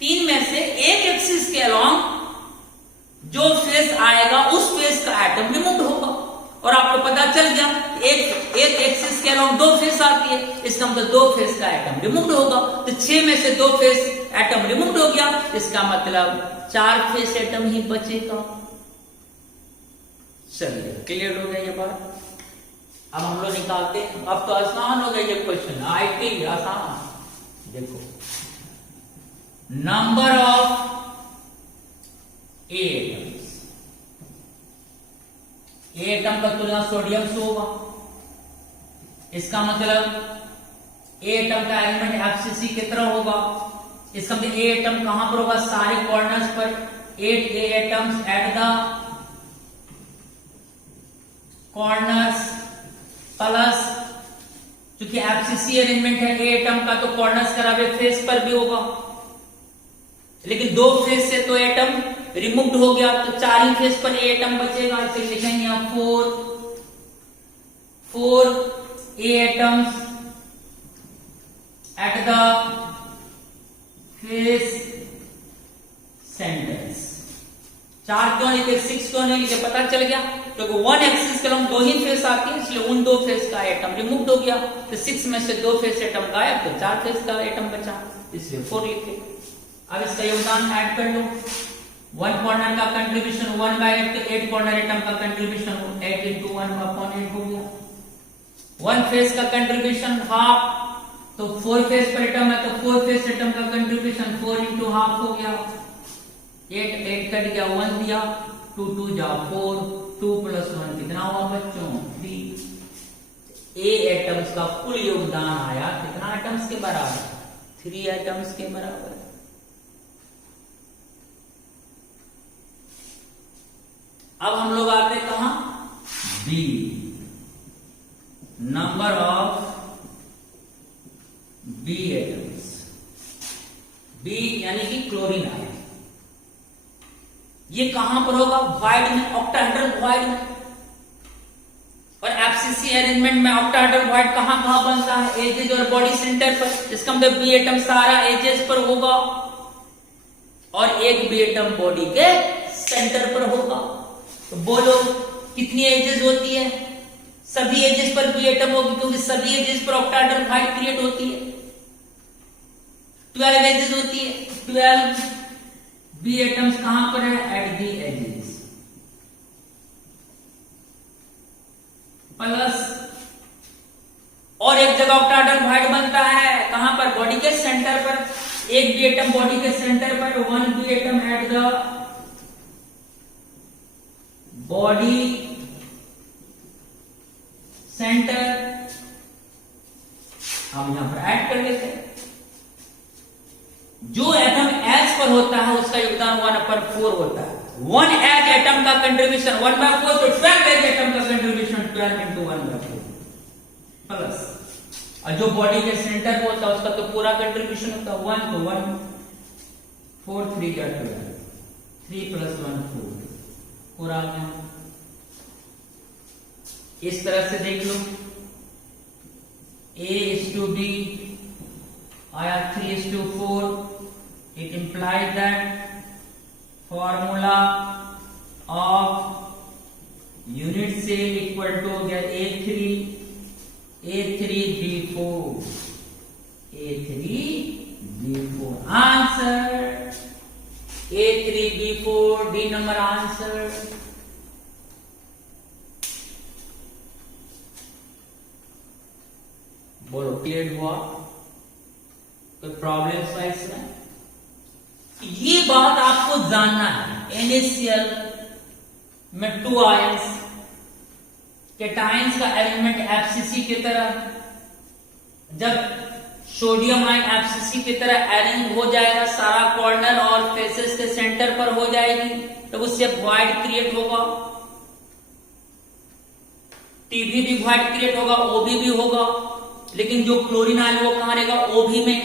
3 में से एक एक्सिस के अलोंग जो फेस आएगा उस फेस का एटम रिमूव्ड होगा। और आपको पता चल गया एक एक्सिस के अलोंग 2 फेस आती है, इसका मतलब 2 फेस का एटम रिमूव्ड होगा। तो 6 में से 2 फेस एटम रिमूव्ड हो गया, इसका मतलब 4 फेस एटम ही बचेगा। चलिए क्लियर हो गया ये बात। अब हम लोग निकालते हैं। अब तो आसान हो गया ये क्वेश्चन, आईटी आसान। देखो नंबर ऑफ ए एटम का तुलना सोडियम से होगा। इसका मतलब ए एटम का एलिमेंट FCC की तरह होगा। इसका मतलब ए एटम कहां पर होगा, सारे कॉर्नर्स पर। 8 A atoms at the corners plus क्योंकि एफसीसी अरेंजमेंट है ए एटम का, तो कॉर्नर्स कलावे फेस पर भी होगा, लेकिन 2 फेस से तो एटम रिमूव्ड हो गया, तो 4 ही फेस पर ए एटम बचेगा। इसे लिखेंगे आप 4 A atoms at the face centres. 4 क्यों लिखे, 6 क्यों नहीं लिखे, पता चल गया, क्योंकि 1 एक्सिस के 2 ही फेस आती है, इसलिए उन 2 फेस का एटम रिमूव्ड हो गया, तो 6 में से 2 फेस एटम गायब, तो 4 फेस का एटम बचा, इसलिए 4 लिखे। अब इसका योगदान ऐड कर लो। 1 कॉर्नर का कंट्रीब्यूशन 1/8, तो 8 कॉर्नर एटम का कंट्रीब्यूशन 8 into 1/8 हो गया। 1 फेस का कंट्रीब्यूशन हाफ, तो 4 फेस पर एटम है, तो 4 फेस एटम का कंट्रीब्यूशन 4 into हाफ हो गया। 8 कट गया, 1 दिया, 2 2 जा 4, 2 + 1 कितना हुआ बच्चों 3। ए एटम्स का कुल योगदान आया कितना एटम्स के बराबर, 3 एटम्स के बराबर। अब हम लोग आते कहां, B, number of B atoms. B यानी कि क्लोरीन आयन, ये कहां पर होगा, वॉइड में, ऑक्टाहेड्रल वॉइड में। और एफसीसी अरेंजमेंट में ऑक्टाहेड्रल वॉइड कहां कहां बनता है, एजेज और बॉडी सेंटर पर, इसका मतलब बी एटम सारा एजेस पर होगा और एक बी एटम बॉडी के सेंटर पर होगा। तो बोलो कितनी एजेस होती है, सभी एजेस पर बी एटम होगी, क्योंकि सभी एजेस पर ऑक्टाहेड्रल वॉइड क्रिएट होती है। 12 एजेस होती है, 12 बी एटम्स कहां पर है, एट दी एजेस, प्लस और एक जगह ऑक्टाहेड्रल वॉइड बनता है कहां पर, बॉडी के सेंटर पर। एक बी एटम बॉडी के सेंटर पर, 1 B atom at the body centre. हम यहां पर ऐड कर लेते हैं, जो एटम एच पर होता है उसका योगदान 1/4 होता है। 1 एच एटम का कंट्रीब्यूशन 1/4, तो 12 एच एटम का कंट्रीब्यूशन 12 into 1/4 प्लस, और जो बॉडी के सेंटर पर होता है उसका तो पूरा कंट्रीब्यूशन होता है 1, तो 1 4 3 का 12, 3 + 1 4 पूरा गया। इस तरह से देख लो, A:B आया 3:4, it implies that formula of unit cell equal to A3B4 answer, A3B4 D number answer। बोलो क्लियर हुआ, कोई प्रॉब्लम है इसमें? ये बात आपको जानना है, NaCl में 2 आयंस, कैटायंस का एलिमेंट एफसीसी की तरह, जब सोडियम आयन एफसीसी की तरह अरेंज हो जाएगा, सारा कॉर्नर और फेसेस के सेंटर पर हो जाएगी, तब उससे वॉइड क्रिएट होगा, टीबी भी वॉइड क्रिएट होगा, ओबी भी होगा। लेकिन जो क्लोरीन आयन वो कहां रहेगा, ओबी में,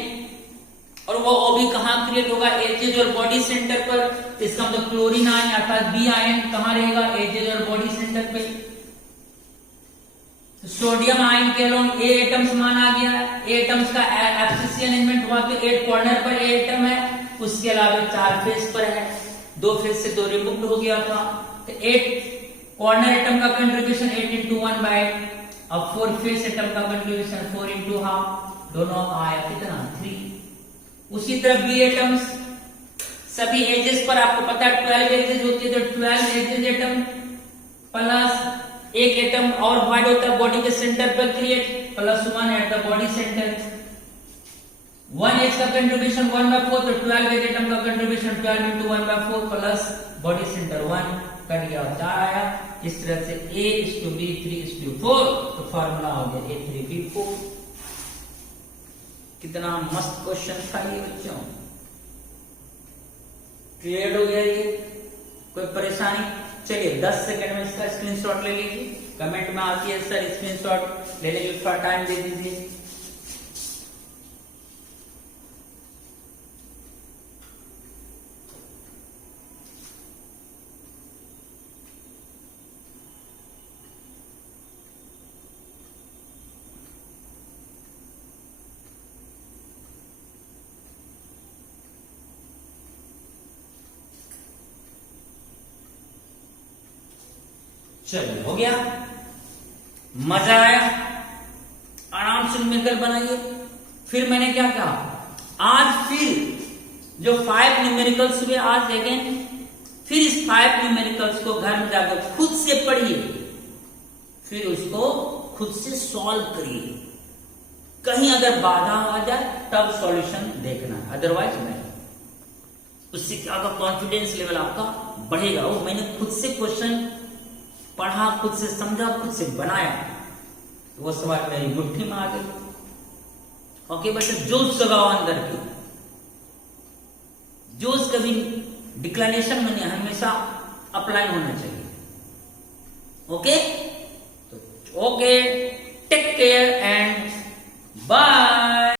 और वो ओबी कहां क्रिएट होगा, एजेज और बॉडी सेंटर पर। इसका मतलब क्लोरीन आयन अर्थात बी आयन कहां रहेगा, एजेज और बॉडी सेंटर पे। सोडियम आयन के अलोंग ए एटम्स माना गया है, ए एटम्स का एफसीसी अरेंजमेंट हुआ तो 8 कॉर्नर पर ए एटम है, उसके अलावा 4 फेस पर है, 2 फेस से 2 रिमूव हो गया था, तो 8 कॉर्नर एटम का कंट्रीब्यूशन 8 into 1/8, अब 4 फेस एटम का कंट्रीब्यूशन 4 into हाफ, दोनों आया कितना 3। उसी तरह बी एटम्स सभी एजेस पर, आपको पता है 12 एजेस होती है, तो 12 एजेस एटम प्लस एक एटम और वॉइड होता है बॉडी के सेंटर पर create, +1 at the body centre. 1 edge का कंट्रीब्यूशन 1/4, तो 12 एज एटम का contribution 12 into 1/4 plus body centre 1 cut गया, 4 आया। इस तरह से A:B 3:4, तो फार्मूला हो गया A3B4। कितना मस्त क्वेश्चन था ये बच्चों, क्लियर हो गया ये, कोई परेशानी? चलिए 10 सेकंड में इसका स्क्रीनशॉट ले लीजिए, कमेंट में आती है सर स्क्रीनशॉट लेने के थोड़ा टाइम दे दीजिए। चलिए हो गया, मजा आया, आराम से न्यूमेरिकल बनाइए। फिर मैंने क्या कहा, आज फिर जो 5 न्यूमेरिकल्स हुए आज अगेन, फिर इस 5 न्यूमेरिकल्स को घर में जाकर खुद से पढ़िए, फिर उसको खुद से सॉल्व करिए। कहीं अगर बाधा आ जाए तब सॉल्यूशन देखना, अदरवाइज नहीं। उससे क्या होगा, कॉन्फिडेंस लेवल आपका बढ़ेगा। वो मैंने खुद से क्वेश्चन पढ़ा, खुद से समझा, खुद से बनाया, तो वो सवाल मेरी मुट्ठी में आ गई। ओके बच्चे, जोश जगाओ अंदर की, जोश कभी डिक्लेरेशन में नहीं, हमेशा अप्लाई होना चाहिए। ओके तो ओके।